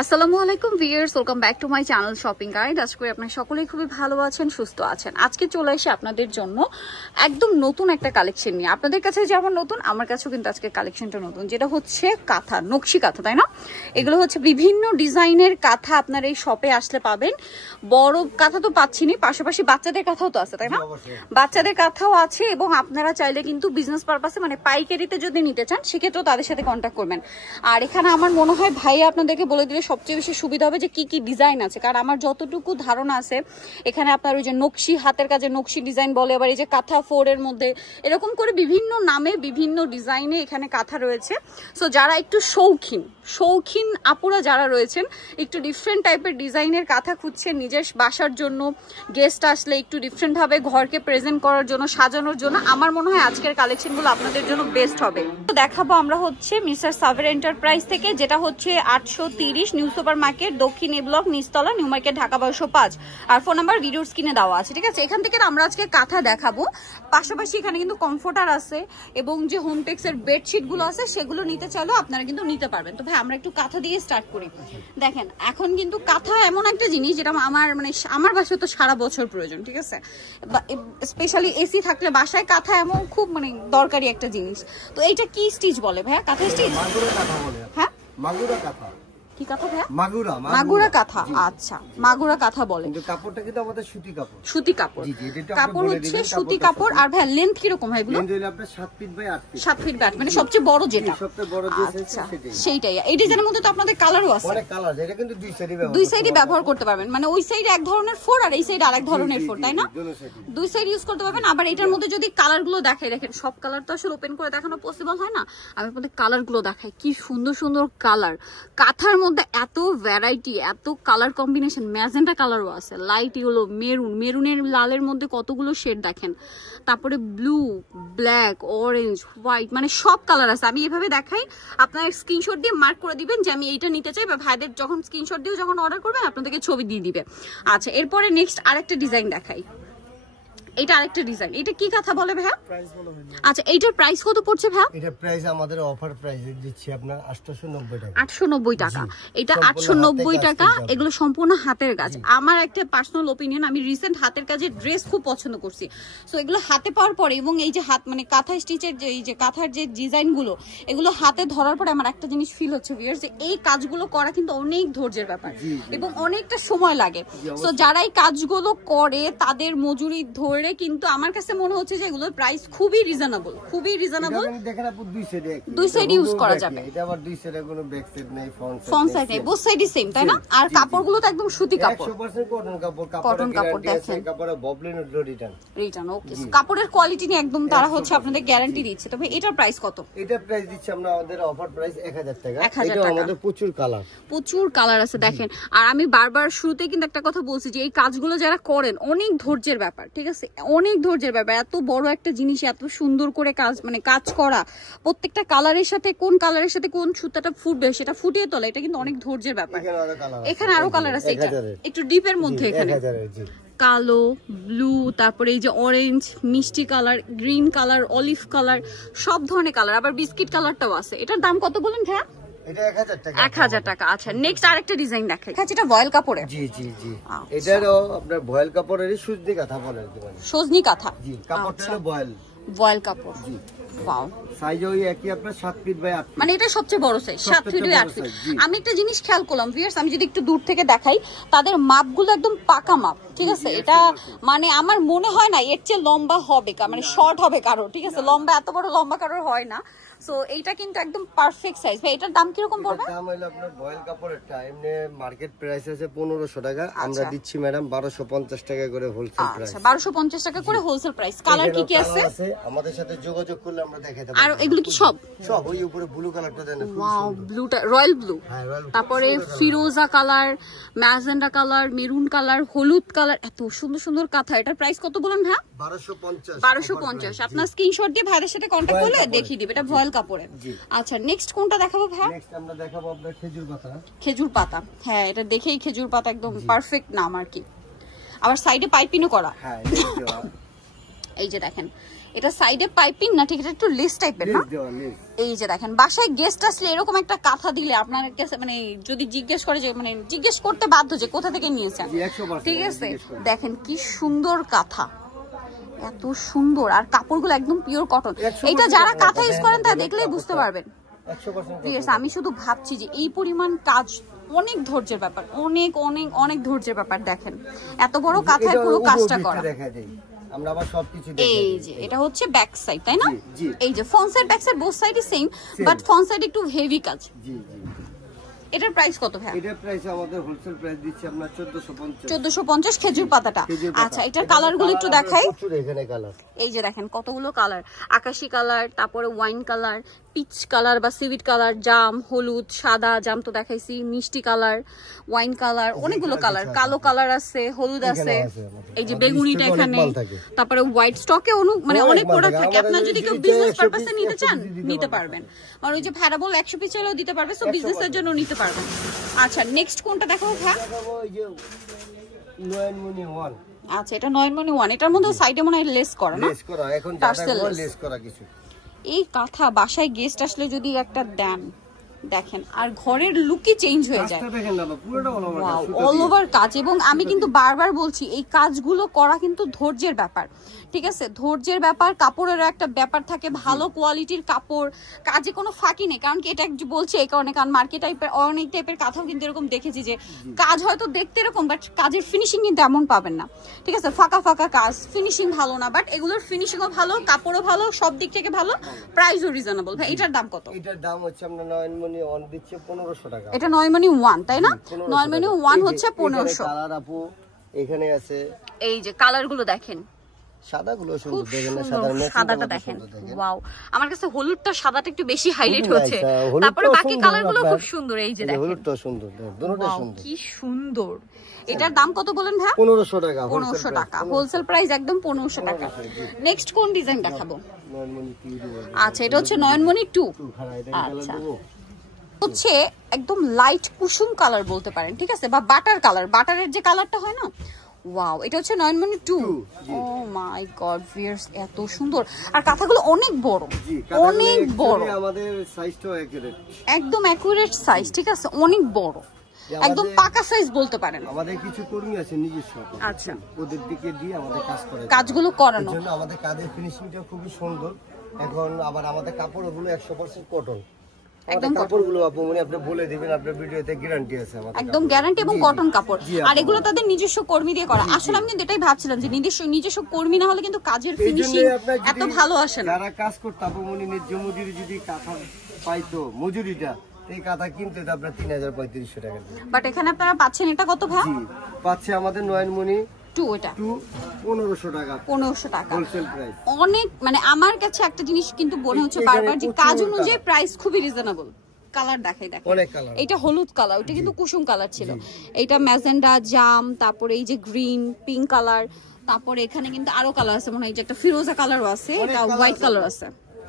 আসসালামু আলাইকুম viewers, welcome back to my channel shopping guide. আজকে আপনারা সকলেই খুবই ভালো আছেন, সুস্থ আছেন। আজকে চলে এসে আপনাদের জন্য একদম নতুন একটা কালেকশন নিয়ে। আপনাদের কাছে যেমন নতুন, আমার কাছেও কিন্তু আজকে কালেকশনটা নতুন, যেটা হচ্ছে কাঁথা, নকশি কাঁথা, তাই না? এগুলো হচ্ছে বিভিন্ন ডিজাইনের কাঁথা আপনারা এই শপে আসলে পাবেন। বড় কাঁথা তো পাচ্ছিনি, পাশাপাশি বাচ্চাদের কাঁথাও তো আছে, তাই না? বাচ্চাদের কাঁথাও আছে এবং আপনারা চাইলে কিন্তু বিজনেস পারপাসে মানে পাইকারিতে যদি নিতে চান সেক্ষেত্রেও তাদের সাথে কন্ট্যাক্ট করবেন। আর এখানে আমার মনে হয় ভাইয়া আপনাদেরকে বলে দিলে সবচেয়ে বেশি সুবিধা হবে যে কি কি ডিজাইন আছে, কারণ আমার যতটুকু ধারণা আছে এখানে আপনার ওই যে নকশি, হাতের কাজে নকশি ডিজাইন বলে, আবার এই যে কাঁথা ফোরের মধ্যে এরকম করে বিভিন্ন নামে বিভিন্ন ডিজাইনে এখানে কাঁথা রয়েছে। সো যারা একটু শৌখিন আপুরা যারা রয়েছেন, একটু ডিফারেন্ট টাইপের ডিজাইনের কাঁথা খুঁজছেন নিজের বাসার জন্য, গেস্ট আসলে একটু ডিফারেন্ট ভাবে ঘরকে প্রেজেন্ট করার জন্য, সাজানোর জন্য, আমার মনে হয় আজকের কালেকশনগুলো আপনাদের জন্য বেস্ট হবে। তো দেখাবো আমরা হচ্ছে মিস্টার সাবের এন্টারপ্রাইজ থেকে, যেটা হচ্ছে 830 নিউ সুপার মার্কেট, দক্ষিণ এ ব্লক, নিচতলা, নিউ মার্কেট, ঢাকা 1205। আর ফোন নাম্বার ভিডিওর স্ক্রিনে দেওয়া আছে, ঠিক আছে? এখান থেকে আমরা আজকে কাঁথা দেখাবো, পাশাপাশি এখানে কিন্তু কমফোর্টার আছে এবং যে হোমটেক্স এর বেডশিট গুলো আছে সেগুলো নিতে চাইলেও আপনারা কিন্তু নিতে পারবেন। তো ভাই আমরা একটু কাঁথা দিয়ে স্টার্ট করি। দেখেন এখন কিন্তু কাঁথা এমন একটা জিনিস যেটা আমার বাসায় তো সারা বছর প্রয়োজন, ঠিক আছে? স্পেশালি এসি থাকলে বাসায় কাঁথা এমন খুব দরকারি একটা জিনিস। তো এইটা কি স্টিচ বলে ভাইয়া? কাঁথা স্টিচ? হ্যাঁ, মাগুরা কাঁথা। কি কাঁথা ভাইয়া? মাগুরা কাঁথা। আচ্ছা, মাগুরা কাঁথা বলে। কিন্তু কাপড়টা কিন্তু আমাদের সুতি কাপড়। সুতি কাপড়, কাপড় হচ্ছে সুতি কাপড়। আর ভাইয়া লেন্থ কি রকম হয় এগুলো? লেন্থ হলো আপনার 7 feet by 8 feet. 7 feet by 8 মানে সবচেয়ে বড় যেটা। সবচেয়ে বড় যে সেইটাই। এই ডিজাইনের মধ্যে তো আপনাদের কালারও আছে। অনেক কালার, এটা কিন্তু দুই সাইডে ব্যবহার করতে পারবেন। মানে ওই সাইডে এক ধরনের ফোর আর এই সাইডে আরেক ধরনের ফোর, তাই না? দুই সাইড ইউজ করতে পারবেন। আবার এটার মধ্যে যদি কালারগুলো দেখাই, দেখেন সব কালার তো আসলে ওপেন করে দেখানো পসিবল হয় না, আমি আপনাদের কালারগুলো দেখাই। কি সুন্দর সুন্দর কালার, কাঁথার মধ্যে এত ভ্যারাইটি, এত কালার কম্বিনেশন। ম্যাজেন্টা কালারও আছে, লাইট ইয়েলো, মেরুনের লালের মধ্যে কতগুলো শেড দেখেন, তারপরে ব্লু, ব্ল্যাক, অরেঞ্জ, হোয়াইট, মানে সব কালার আছে। আমি এভাবে দেখাই, আপনার স্ক্রিনশট দিয়ে মার্ক করে দিবেন যে আমি এইটা নিতে চাই, বা ভাইদের যখন স্ক্রিনশট দিয়ে যখন অর্ডার করবেন আপনাদেরকে ছবি দিয়ে দিবে। আচ্ছা, এরপরে নেক্সট আরেকটা ডিজাইন দেখাই। এটা আরেকটা ডিজাইন, এটা কি কথা বলে ভাইয়া? প্রাইস বলো। আচ্ছা, এইটার প্রাইস কত পড়ছে ভাইয়া? এটা প্রাইস আমাদের অফার প্রাইসে দিচ্ছি আপনার 890 টাকা। 890 টাকা। এটা 890 টাকা। এগুলো সম্পূর্ণ হাতের কাজ। আমার একটা পার্সোনাল ওপিনিয়ন, আমি রিসেন্ট হাতের কাজের ড্রেস খুব পছন্দ করছি। সো এগুলো হাতে পাওয়ার পরে এবং এই যে হাত মানে কাঁথা স্টিচের যে এই যে কাঁথার যে ডিজাইনগুলো, এগুলো হাতে ধরার পরে আমার একটা জিনিস ফিল হচ্ছে ভিউয়ার্স, যে এই কাজগুলো করা কিন্তু অনেক ধৈর্যের ব্যাপার এবং অনেকটা সময় লাগে। সো যারা এই কাজগুলো করে তাদের মজুরি ধরে কিন্তু আমার কাছে মনে হচ্ছে যে এগুলোর প্রাইস খুবই রিজনেবল, খুবই রিজনেবল। দেখেন আপু দুই সাইড ইউজ করা যাবে। এটা আবার দুই সাইডে কোনো ব্যাক সাইড নাই, ফ্রন্ট সাইড নাই, বোথ সাইডই সেম, তাই না? আর কাপড়গুলো তো একদম সুতি কাপড়, 100% কটন কাপড়। দেখেন কাপড়ে ববলিন রিটার্ন। ওকে, কাপড়ের কোয়ালিটি নিয়ে একদম তারা হচ্ছে আপনাদের গ্যারান্টি দিচ্ছে। তবে এটার প্রাইস কত? এটার প্রাইস দিচ্ছি আমরা আমাদের অফার প্রাইস 1000 টাকা। এটা আমাদের প্রচুর কালার আছে দেখেন। আর আমি বারবার শুরুতে কিন্তু একটা কথা বলছি যে এই কাজগুলো যারা করেন অনেক ধৈর্যের ব্যাপার, ঠিক আছে? অনেক ধৈর্যের ব্যাপার। এত বড় একটা জিনিস এত সুন্দর করে কাজ করা, প্রত্যেকটা কালারের সাথে কোন কালারের সাথে কোন সুতাটা ফুটবে সেটা ফুটিয়ে তোলা, এটা কিন্তু অনেক ধৈর্যের ব্যাপার। এখানে আরো কালার আছে, এটা একটু ডিপের মধ্যে, এখানে কালো, ব্লু, তারপরে এই যে অরেঞ্জ, মিষ্টি colour, green colour, olive colour, সব ধরনের কালার। আবার বিস্কিট কালারটাও আছে। এটার দাম কত বলেন ভাইয়া? এটা 1000 টাকা। 1000 টাকা। আচ্ছা, নেক্সট আরেকটা ডিজাইন দেখাই। আচ্ছা, এটা ভয়েল কাপড়ে। জি জি জি, এটারও আপনার ভয়েল কাপড়েরই সজনি কাঁথা বলে। সজনি কাঁথা। জি, কাপড়টা হলো ভয়েল কাপড়। জি, ওয়াও। সাইজ ওই একই আপনার 7 ফিট বাই 8 ফিট। মানে এটা সবচেয়ে বড় সাইজ, 7 ফিট বাই 8 ফিট। আমি একটা জিনিস খেয়াল করলাম ভিউয়ার্স, আমি যদি একটু দূর থেকে দেখাই, তাদের মাপগুলো একদম পাকা মাপ, ঠিক আছে? এটা মানে আমার মনে হয় না এর চেয়ে লম্বা হবে, মানে শর্ট হবে কারো, ঠিক আছে? লম্বা এত বড় লম্বা কারোর হয় না। সো এইটা কিন্তু একদম পারফেক্ট সাইজ। ভাই এটার দাম কি রকম পড়বে? দাম হলো আপনার ভয়েল কাপড়েরটা এমনি মার্কেট প্রাইস আছে 1500 টাকা, আমরা দিচ্ছি ম্যাডাম 1250 টাকা করে হোলসেল প্রাইস। আচ্ছা, 1250 টাকা করে হোলসেল প্রাইস। কালার কি কি আছে? আমাদের সাথে যোগাযোগ করলে আমরা দেখাই দেব। আর এগুলো কি সব ওই উপরে ব্লু কালারটা দেন। ওয়াও, ব্লুটা রয়্যাল ব্লু। তারপরে ফিরোজা colour, magenta colour, maroon colour, হলুদ কালার, এত সুন্দর সুন্দর কাঁথা। এটার প্রাইস কত বলেন ভাই? 1250। 1250। আপনার স্ক্রিনশট দিয়ে ভাইদের সাথে কন্টাক্ট করলে দেখিয়ে দিবে। এটা ভয়েল কাপড়ে। আচ্ছা, নেক্সট কোনটা দেখাবো ভাই? নেক্সট আমরা দেখাবো আপনাদের খেজুর পাতা। খেজুর পাতা, হ্যাঁ, এটা দেখেই খেজুর পাতা একদম পারফেক্ট নাম আর কি। আবার সাইডে পাইপিংও করা। হ্যাঁ, এই যে দেখেন, এটা সাইডে পাইপিং না, ঠিক এটা একটু লেস টাইপের না? এই যে দেখেন বাসায় গেস্ট আসলে এরকম একটা কাঁথা দিলে আপনার কাছে মানে যদি জিজ্ঞেস করে যে মানে জিজ্ঞেস করতে বাধ্য যে কোথা থেকে নিয়েছেন, ঠিক আছে? দেখেন কি সুন্দর কাঁথা, এত সুন্দর, আর কাপড়গুলো একদম পিওর কটন। এটা যারা কাঁথা ইউজ করেন তারা দেখলেই বুঝতে পারবেন। আমি শুধু ভাবছি যে এই পরিমাণ কাজ অনেক ধৈর্যের ব্যাপার, অনেক অনেক অনেক ধৈর্যের ব্যাপার। দেখেন এত বড় কাঁথায় পুরো কাজটা করা। আমরা আবার সবকিছু দেখাই। এই যে এটা হচ্ছে ব্যাক সাইড, তাই না? এই যে front side back side both সাইডই সেম, বাট ফ্রন্ট সাইড একটু হেভি কাজ। জি জি। এটার প্রাইস কত ভাই? এটার প্রাইস আমাদের হোলসেল প্রাইস দিচ্ছি আমরা 1450। 1450 খেজুর পাতাটা। আচ্ছা এটার কালারগুলো একটু দেখাই। প্রচুর এখানে কালার। এই যে দেখেন কতগুলো কালার, আকাশী কালার, তারপরে ওয়াইন কালার, পিচ কালার বা সিভিট কালার, জাম, হলুদ, সাদা জাম তো দেখাইছি, মিষ্টি কালার, ওয়াইন কালার, অনেকগুলো কালার, কালো কালার আছে, হলুদ আছে, এই যে বেগুনিটা এখানে, তারপরে হোয়াইট স্টকে মানে অনেক প্রোডাক্ট থাকে। আপনারা যদি কেউ বিজনেস পারপাসে নিতে চান নিতে পারবেন, আর ওই যে ভ্যারাবল 100 পিস চাইলেও দিতে পারবে, সো বিজনেসের জন্য নিতে পারবেন। আচ্ছা নেক্সট কোনটা দেখাবো ভাই? ওই যে নয়নমণি 1। আচ্ছা এটা নয়নমণি 1, এটার মধ্যে সাইডে মনে হয় লেস করা না? লেস করা, এখন যারা লেস করা কিছু। এই কাঁথা বাসায় গেস্ট আসলে যদি একটা দেন, দেখেন আর ঘরের লুকই চেঞ্জ হয়ে যায়। অল ওভার কাজ। এবং আমি কিন্তু বারবার বলছি এই কাজগুলো করা কিন্তু ধৈর্যের ব্যাপার, ঠিক আছে? ধৈর্যের ব্যাপার, কাপড়েরও একটা ব্যাপার থাকে, ভালো কোয়ালিটির কাপড়, কাজে কোনো ফাঁকি নেই। কারণ কি এটা বলছি এই কারণে, কারণ মার্কেট টাইপের অনেক টাইপের কাঁথাও কিন্তু এরকম দেখেছি যে কাজ হয়তো দেখতে এরকম, বাট কাজের ফিনিশিং কিন্তু এমন পাবেন না, ঠিক আছে? ফাঁকা ফাঁকা কাজ, ফিনিশিং ভালো না, বাট এগুলোর ফিনিশিংও ভালো, কাপড়ও ভালো, সব দিক থেকে ভালো, প্রাইসও রিজনেবল। ভাই এটার দাম কত? এটার দাম হচ্ছে আমরা নয়নমণি 1 দিচ্ছি 1500 টাকা। এটা নয়নমণি 1 তাই না? নয়নমণি 1 হচ্ছে 1500। কালার আপু এখানে আছে, এই যে কালারগুলো দেখেন, সাদাগুলো সুন্দর দেখেন না, সাদাটা দেখেন, ওয়াও। আমার কাছে হলুদটা সাদাটা একটু বেশি হাইলাইট হচ্ছে, তারপরে বাকি কালারগুলো খুব সুন্দর। এই যে দেখেন হলুদটা সুন্দর, দুটোটাই সুন্দর, কি সুন্দর। এটার দাম কত বলেন ভাই? 1500 টাকা। 1500 টাকা হোলসেল প্রাইস, একদম 1500 টাকা। নেক্সট কোন ডিজাইন দেখাবো? নয়নমণি 2। আচ্ছা এটা হচ্ছে নয়নমণি 2। আচ্ছা হচ্ছে একদম লাইট কুসুম কালার বলতে পারেন, ঠিক আছে? বা বাটার কালার, বাটারের যে কালারটা হয় না, ওয়াও। এটা হচ্ছে নয়নমণি 2। ও মাই গড ভিউয়ার্স, এত সুন্দর। আর কাঁথাগুলো অনেক বড়, অনেক বড়, আমাদের সাইজটাও একুরেট, একদম একুরেট সাইজ, ঠিক আছে? অনেক বড়, একদম পাকা সাইজ বলতে পারেন। আমাদের কিছু কর্মী আছে নিজস্ব, আচ্ছা ওদের দিকে দিয়ে আমাদের কাজ করে, কাজগুলো করানো, এজন্য আমাদের কাজের ফিনিশিংটা খুবই সুন্দর। এখন আবার আমাদের কাপড়গুলো 100% কটন, একদম কাপড়গুলো আপু মানে আপনি বলে দিবেন, আপনার ভিডিওতে গ্যারান্টি আছে আমাদের, একদম গ্যারান্টি, এবং কটন কাপড়। আর এগুলো তাদের নিজস্ব কর্মী দিয়ে করা। আসলে আমি কিন্তু এটাই ভাবছিলাম যে নিজস্ব কর্মী না হলে কিন্তু কাজের ফিনিশিং এত ভালো আসে না। যারা কাজ করতে আপু মানে ন্যায্য মজুরি যদি কাঁথা পাইতো, মজুরিটা এই কাঁথা কিনতে তো আপনার 3035 টাকা, বাট এখানে আপনারা পাচ্ছেন এটা কত ভাই? পাচ্ছে আমাদের নয়নমণি 2, এটা 1500 টাকা। 1500 টাকা হোলসেল প্রাইস। অনেক মানে আমার কাছে একটা জিনিস কিন্তু মনে হচ্ছে বারবার যে কাজ অনুযায়ী প্রাইস খুবই রিজনেবল। কালার দেখাই দেখো, এটা হলুদ কালার, ওটা কিন্তু কুসুম কালার ছিল, এটা ম্যাজেন্ডা, জাম, তারপরে এই যে গ্রিন, পিঙ্ক কালার, তারপরে এখানে কিন্তু আরো কালার আছে, মনে হয় যে একটা ফিরোজা কালারও আছে, এটা হোয়াইট কালার আছে।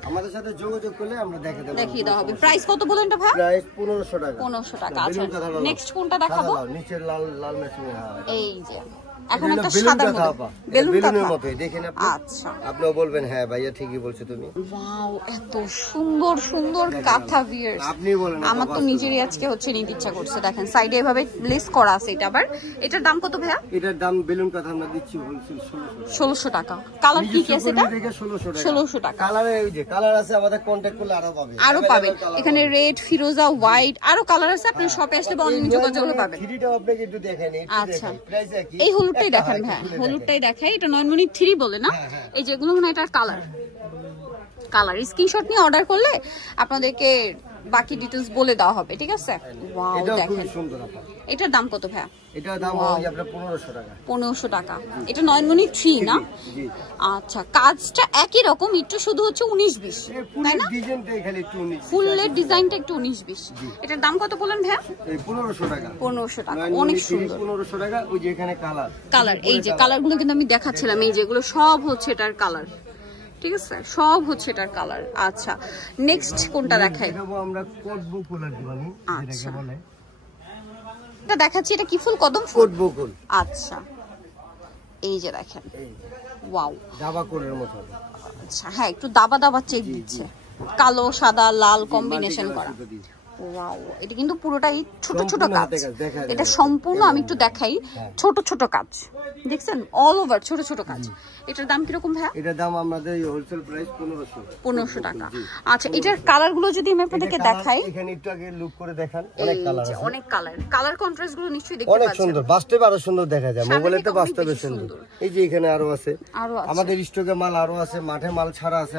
আমাদের সাথে যোগাযোগ করলে আমরা দেখিয়ে দেওয়া হবে। প্রাইস কত বলেন এটা ভাই? প্রাইস 1500 টাকা। 1500 টাকা। আচ্ছা নেক্সট কোনটা দেখাবো? নিচের লাল ম্যাচিং। এই যে এখন একটা সাদা বেলুনের মতো দেখেন আপনি। আচ্ছা আপনিও বলবেন হ্যাঁ ভাইয়া ঠিকই বলছো তুমি। ওয়াও এত সুন্দর সুন্দর কাঁথা ভিউয়ার্স, আপনি বলেন। আমার তো নিজেরই আজকে হচ্ছে নিতে ইচ্ছা করছে। দেখেন সাইডে এভাবে লেস করা আছে। এটা আবার এটার দাম কত ভাইয়া? এটার দাম বেলুন কাঁথা আমরা দিচ্ছি হোলসেল 1600 টাকা। কালার কি কি আছে এটা? 1600 টাকা। কালারে এই যে কালার আছে, আমাদের কন্টাক্ট করলে আরো পাবেন। এখানে রেড, ফিরোজা, হোয়াইট, আরো কালার আছে। আপনি শপে আসলে অনলাইন যোগাযোগ পাবেন। থ্রিটাও আপনাকে একটু দেখেন, আচ্ছা এই হলুদটাই দেখান ভাই, হলুদটাই দেখাই। এটা নয়নমণি 3 বলে না? এই যেগুলো না এটার কালার স্ক্রিনশট নিয়ে অর্ডার করলে আপনাদেরকে বাকি ডিটেইলস বলে দেওয়া হবে, ঠিক আছে? ওয়াও দেখেন এটার দাম কত ভাই? এটার দাম হলো আপনার 1500 টাকা। 1500 টাকা। এটা নয়নমণি 3 না? জি। আচ্ছা কাজটা একই রকম, একটু শুধু হচ্ছে 19-20 তাই না? ডিজাইনটা এখানে একটু 19, ফুলের ডিজাইনটা একটু 19-20। এটার দাম কত বলেন ভাই? 1500 টাকা। 1500 টাকা, অনেক সুন্দর। 1500 টাকা। ওই যে এখানে কালার, এই যে কালারগুলো কিন্তু আমি দেখাচ্ছিলাম, এই যেগুলো সব হচ্ছে এটার কালার, ঠিক আছে? সব হচ্ছে এটার কালার। আচ্ছা নেক্সট কোনটা দেখাই? দেখাবো আমরা কোট বকুলের দিবানি, যেটাকে বলে। এটা দেখাচ্ছি, এটা কি ফুল? কদম ফুল। কোট বকুল। আচ্ছা এই যে দেখেন ওয়াও, দাবা কোরের মতো। আচ্ছা হ্যাঁ, একটু দাবা দাবা চেক দিচ্ছে, কালো সাদা লাল কম্বিনেশন করা। ওয়াও, এটা কিন্তু পুরোটাই ছোট ছোট কাজ। এটা সম্পূর্ণ আমি একটু দেখাই, ছোট ছোট কাজ দেখছেন, অল ওভার ছোট ছোট কাজ। এটার দাম কিরকম ভাই? এটার দাম আমাদের হোলসেল প্রাইস 1500 টাকা। আচ্ছা, এটার কালার গুলো যদি আমি আপনাদেরকে দেখাই, এখানে একটু আগে লুক করে দেখান, অনেক কালার আছে, অনেক কালার কন্ট্রাস্ট গুলো নিশ্চয়ই দেখতে অনেক পাচ্ছেন। সুন্দর, বাস্তবে আরো সুন্দর দেখা যায়, মোবাইলে তো বাস্তবে সুন্দর। এই যে এখানে আরো আছে, আমাদের স্টকে মাল আরো আছে, মাঠে মাল ছাড়া আছে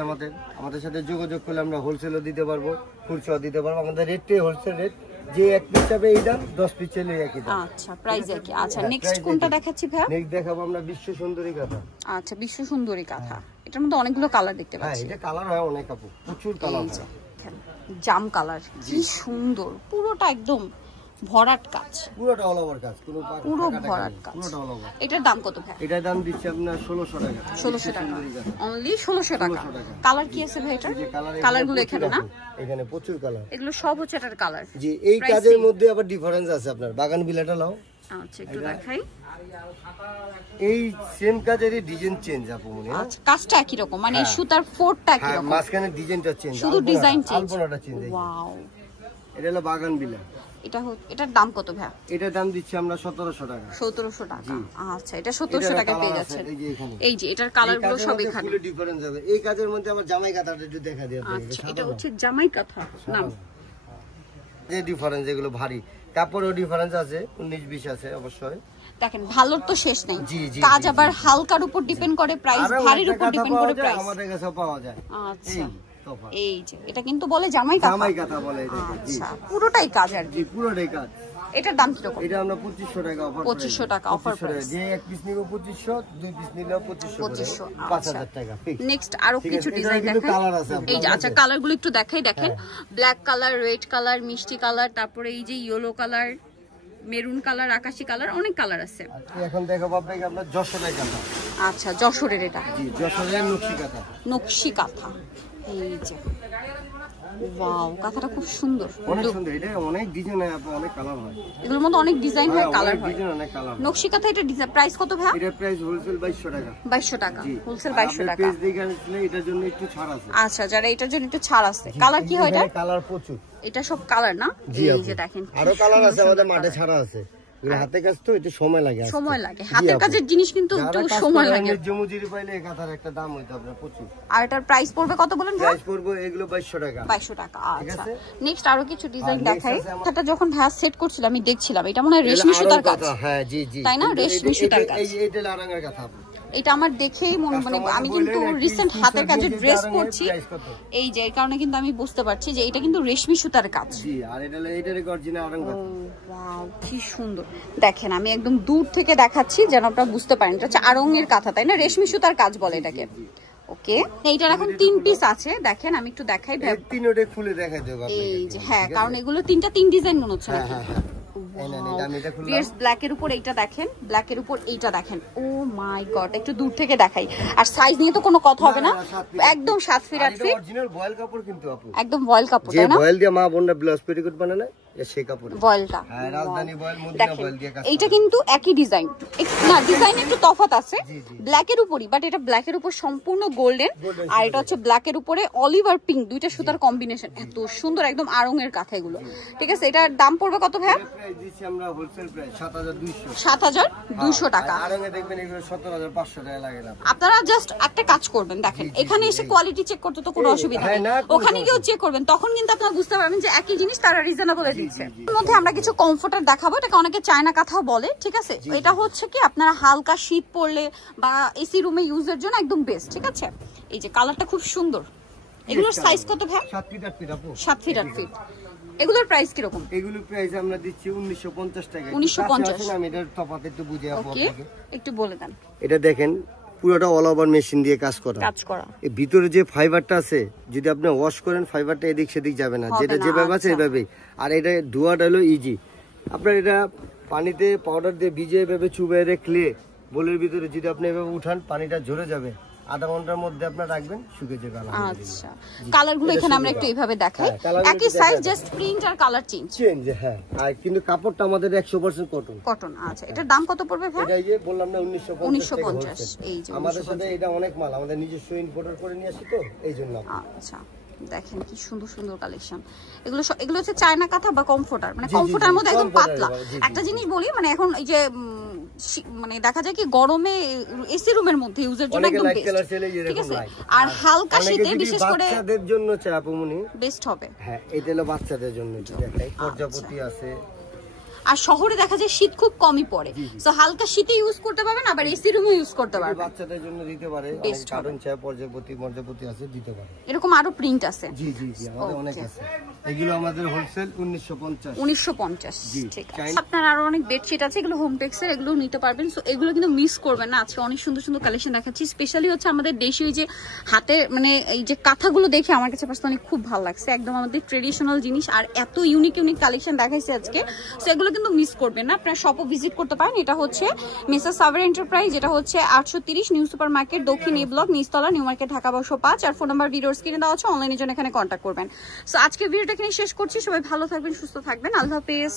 আমাদের সাথে যোগাযোগ করলে আমরা হোলসেলও দিতে পারবো, খুচরাও দিতে পারবো। আমাদের রেটটাই হোলসেল রেট, যে এক পিস চাবে এই দাম, 10 পিস চাইলে একই দাম। আচ্ছা, প্রাইস একই। আচ্ছা, নেক্সট কোনটা দেখাচ্ছি ভাই? নেক্সট দেখাবো আমরা বিশ্ব সুন্দরী কাঁথা। আচ্ছা, বিশ্ব সুন্দরী কাঁথা, এটার মধ্যে অনেকগুলো কালার দেখতে হ্যাঁ, পাচ্ছি। এটা কালার হয় অনেক, আপু প্রচুর কালার হয়। জাম কালার, কি সুন্দর, পুরোটা একদম ভরাট কাজ, পুরোটা অল ওভার কাজ, পুরো ভরাট কাজ। পুরোটা অল ওভার। এটার দাম কত ভাই? এটার দাম দিচ্ছি আপনার 1600 টাকা। 1600 টাকা, অনলি 1600 টাকা। কালার কি আছে ভাই এটা? কালার গুলো এখানে না, এখানে প্রচুর কালার। এগুলো সব হচ্ছে এটার কালার। জি, এই কাজের মধ্যে আবার ডিফারেন্স আছে। আপনার বাগান বিলাটা লাও। আচ্ছা, একটু দেখাই। এই সেম কাজেরই ডিজাইন চেঞ্জ আপু মনে। আচ্ছা, কাজটা কি রকম, মানে সুতার ফোরটা কি রকম? মাঝখানে ডিজাইনটা চেঞ্জ, শুধু ডিজাইন চেঞ্জ, আলপনাটা চেঞ্জ। ওয়াও, এটা হলো বাগান বিলা। এটার দাম কত ভাই? এটার দাম দিচ্ছি আমরা 1700 টাকা। 1700 টাকা। আচ্ছা, এটা 1700 টাকা পেয়ে যাচ্ছেন। এই যে এটার কালার গুলো সব এখানে, ফুল ডিফারেন্স হবে। এই কাজের মধ্যে আমার জামাই কাঁথাটা একটু দেখা দিই আপনাদের। আচ্ছা, এটা হচ্ছে জামাই কাঁথা নাম। যে ডিফারেন্স, এগুলো ভারী কাপড়ও ডিফারেন্স আছে, 19-20 আছে অবশ্যই। দেখেন, ভালোর তো শেষ নেই, কাজ আবার হালকার উপর ডিপেন্ড করে প্রাইস, ভারীর উপর ডিপেন্ড করে প্রাইস। আমাদের কাছে পাওয়া যায়। আচ্ছা, এই যে এটা কিন্তু বলে জামাই কাঁথা বলে এটাকে। আচ্ছা, পুরোটাই কাজ আর কি, পুরোটাই কাজ। এটার দাম কি রকম? এটা আমরা 2500 টাকা অফার, 2500 টাকা অফার প্রাইস। যে এক পিস নিব 2500, দুই পিস নিলে 2500, 5000 টাকা ফিক্স। নেক্সট আরো কিছু ডিজাইন দেখাই। এই যে আচ্ছা, কালার গুলো একটু দেখাই। দেখেন, ব্ল্যাক কালার, রেড কালার, মিষ্টি কালার, তারপরে এই যে ইয়েলো কালার, মেরুন কালার, আকাশি কালার, অনেক কালার আছে। এখন দেখাবো আপনাকে আমরা যশোরের কাঁথা। আচ্ছা, যশোরের এটা। জি, যশোরের নকশি কাঁথা। নকশি কাঁথা, এই যে ওয়াও, কাঁথাটা খুব সুন্দর, অনেক সুন্দর। এটা অনেক ডিজাইন হয়, অনেক কালার হয়, এগুলোর মধ্যে অনেক ডিজাইন হয়, কালার হয়, ডিজাইন অনেক কালার। নকশি কাঁথা, এটা ডিজাইন প্রাইস কত ভাই? এটা প্রাইস হোলসেল 2200 টাকা। 2200 টাকা হোলসেল, 2200 টাকা। পেজ দেখে আসলে এটার জন্য একটু ছাড় আছে। আচ্ছা, যারা এটার জন্য একটু ছাড় আছে। কালার কি হয় এটা? কালার প্রচুর, এটা সব কালার না? এই যে দেখেন, আরো কালার আছে, আমাদের মাঠে ছাড়া আছে। হাতে কাজ তো একটু সময় লাগে, হাতের কাজের জিনিস কিন্তু একটু সময় লাগে। জমুজিরি পাইলে এই কাঁথার একটা দাম হইতো আপনার প্রচুর। আর এটার প্রাইস পড়বে কত বলেন? প্রাইস পড়বে এগুলো 2200 টাকা। 2200 টাকা। আচ্ছা, নেক্সট আরো কিছু ডিজাইন দেখাই। এটা যখন ভাঁজ সেট করছিলাম আমি দেখছিলাম, এটা মনে হয় রেশমি সুতার কাজ। হ্যাঁ, জি জি, তাই না? রেশমি সুতার কাজ। এইটা লারাঙ্গার কাঁথা। এটা আমার দেখেই মনে, মানে আমি কিন্তু রিসেন্ট হাতের কাজের ড্রেস পরছি, এই যে এর কারণে কিন্তু আমি বুঝতে পারছি যে এটা কিন্তু রেশমি সুতার কাজ। জি, আর এটা অরিজিনাল আরাঙ্গা। ওয়াও, কি সুন্দর। দেখেন, আমি একদম দূর থেকে দেখাচ্ছি যেন আপনারা বুঝতে পারেন, এটা হচ্ছে আড়ংয়ের কাঁথা, তাই না? রেশমি সুতার কাজ বলে এটাকে। ওকে, এইটার এখন 3 পিস আছে, দেখেন আমি একটু দেখাই। তিনটা খুলে দেখাই দেব আপনাকে। এই যে হ্যাঁ, কারণ এগুলো 3 ডিজাইন মনে হচ্ছে নাকি। ব্ল্যাকের উপর এইটা দেখেন, ব্ল্যাকের উপর এইটা দেখেন। ও মাই গড, একটু দূর থেকে দেখাই। আর সাইজ নিয়ে তো কোনো কথা হবে না, একদম 7 ফিট 8 ফিট অরিজিনাল ভয়েল কাপড় কিন্তু আপু, একদম ভয়েল কাপড়, তাই না? যে ভয়েল দিয়ে মা বোনরা ব্লাউজ পেটিকোট বানায় না, সেই কাপড় ভয়েলটা। হ্যাঁ, রাজধানী ভয়েল, মদিনা ভয়েল দিয়ে কাজ। এইটা কিন্তু একই ডিজাইন না, ডিজাইন একটু তফাৎ আছে ব্ল্যাকের উপরই, বাট এটা ব্ল্যাকের উপর সম্পূর্ণ গোল্ডেন, আর এটা হচ্ছে ব্ল্যাকের উপরে অলিভ আর পিঙ্ক, দুইটা সুতার কম্বিনেশন, এত সুন্দর, একদম আড়ংয়ের কাঁথা এগুলো। ঠিক আছে, এটার দাম পড়বে কত ভাই? প্রাইস দিচ্ছি আমরা হোলসেল প্রাইস 7200। 7200 টাকা। আড়ংয়ে দেখবেন এগুলো 17500 টাকা লাগে না। আপনারা জাস্ট একটা কাজ করবেন, দেখেন এখানে এসে কোয়ালিটি চেক করতে তো কোনো অসুবিধা নেই, ওখানে গিয়েও চেক করবেন, তখন কিন্তু আপনারা বুঝতে পারবেন যে একই জিনিস তারা রিজনেবলে দিচ্ছে। এর মধ্যে আমরা কিছু কমফোর্টার দেখাবো, এটাকে অনেকে চায়না কাঁথাও বলে। ঠিক আছে, এটা হচ্ছে কি আপনারা হালকা শীত পড়লে বা এসি রুমে ইউজের জন্য একদম বেস্ট। ঠিক আছে, এই যে কালারটা খুব সুন্দর। এগুলোর সাইজ কত ভাই? 7 ফিট 8 ফিট আপু। 7 ফিট 8 ফিট। এগুলোর প্রাইস কি রকম? এগুলোর প্রাইস আমরা দিচ্ছি 1950 টাকা। 1950। আমি এটার তফাৎ একটু বুঝে আপনাকে। ওকে, একটু বলে দেন। এটা দেখেন, পুরোটা অল ওভার মেশিন দিয়ে কাজ করা। এই ভিতরে যে ফাইবারটা আছে, যদি আপনি ওয়াশ করেন ফাইবারটা এদিক সেদিক যাবে না, যেটা যেভাবে আছে এভাবেই। আর এটা ধোয়াটা হলো ইজি। আপনার এটা পানিতে পাউডার দিয়ে ভিজিয়ে এভাবে চুবিয়ে রেখলে বোলের ভিতরে যদি আপনি এভাবে উঠান, পানিটা ঝরে যাবে, আধা ঘন্টার মধ্যে আপনার রাখবেন, শুকিয়ে যাবে। আচ্ছা, কালারগুলো এখানে আমরা একটু এইভাবে দেখাই, একই সাইজ, জাস্ট প্রিন্ট আর কালার চেঞ্জ। হ্যাঁ, আর কিন্তু কাপড়টা আমাদের 100% কটন। কটন। আচ্ছা, এটার দাম কত পড়বে ভাই? এটা এই যে বললাম না 1950। এই যে আমাদের সাথে এটা অনেক মাল আমাদের নিজস্ব ইম্পোর্টার করে নিয়ে আসি তো এইজন্য। আচ্ছা, দেখেন কি সুন্দর সুন্দর কালেকশন। এগুলো হচ্ছে চায়না কাঁথা বা কমফোর্টার, মানে কমফোর্টার মধ্যে একদম পাতলা। একটা জিনিস বলি, মানে এখন এই যে মানে দেখা যায় কি গরমে এসি রুমের মধ্যে ইউজের জন্য একদম বেস্ট, ঠিক আছে? আর হালকা শীতে বিশেষ করে বাচ্চাদের জন্য চাপামনি বেস্ট হবে। হ্যাঁ, এটা হলো বাচ্চাদের জন্য, দেখাই প্রজাপতি আছে। আর শহরে দেখা যায় শীত খুব কমই পড়ে, সো হালকা শীতে ইউজ করতে পারবেন, আবার এসি রুমে ইউজ করতে পারবেন। বাচ্চাদের জন্য দিতে পারে, কার্টুন চাই, প্রজাপতি আছে, দিতে পারে। এরকম আরো প্রিন্ট আছে। জি জি জি, আমাদের অনেক আছে। এগুলো আমাদের হোলসেল 1950। ঠিক আছে, আপনার আরো অনেক বেডশিট আছে, এগুলো হোম টেক্সের, এগুলো নিতে পারবেন। সো এগুলো কিন্তু মিস করবেন না। আজকে অনেক সুন্দর সুন্দর কালেকশন দেখাচ্ছি, স্পেশালি হচ্ছে আমাদের দেশি ওই যে হাতের মানে এই যে কাঁথাগুলো দেখে আমার কাছে পার্সোনালি খুব ভালো লাগছে, একদম আমাদের ট্রেডিশনাল জিনিস, আর এত ইউনিক ইউনিক কালেকশন দেখাইছে আজকে। সো এগুলো কিন্তু মিস করবেন না, আপনারা শপও ভিজিট করতে পারেন। এটা হচ্ছে মিসেস সাভার এন্টারপ্রাইজ, যেটা হচ্ছে 830 নিউ সুপার মার্কেট, দক্ষিণ এ ব্লক, নিচতলা, নিউ মার্কেট, ঢাকা 1205। আর ফোন নাম্বার ভিডিওর স্ক্রিনে দেওয়া আছে, অনলাইনের জন্য এখানে কন্ট্যাক্ট করবেন। সো আজকে ভিডিওটা এখানে শেষ করছি, সবাই ভালো থাকবেন, সুস্থ থাকবেন, আল্লাহ হাফেজ।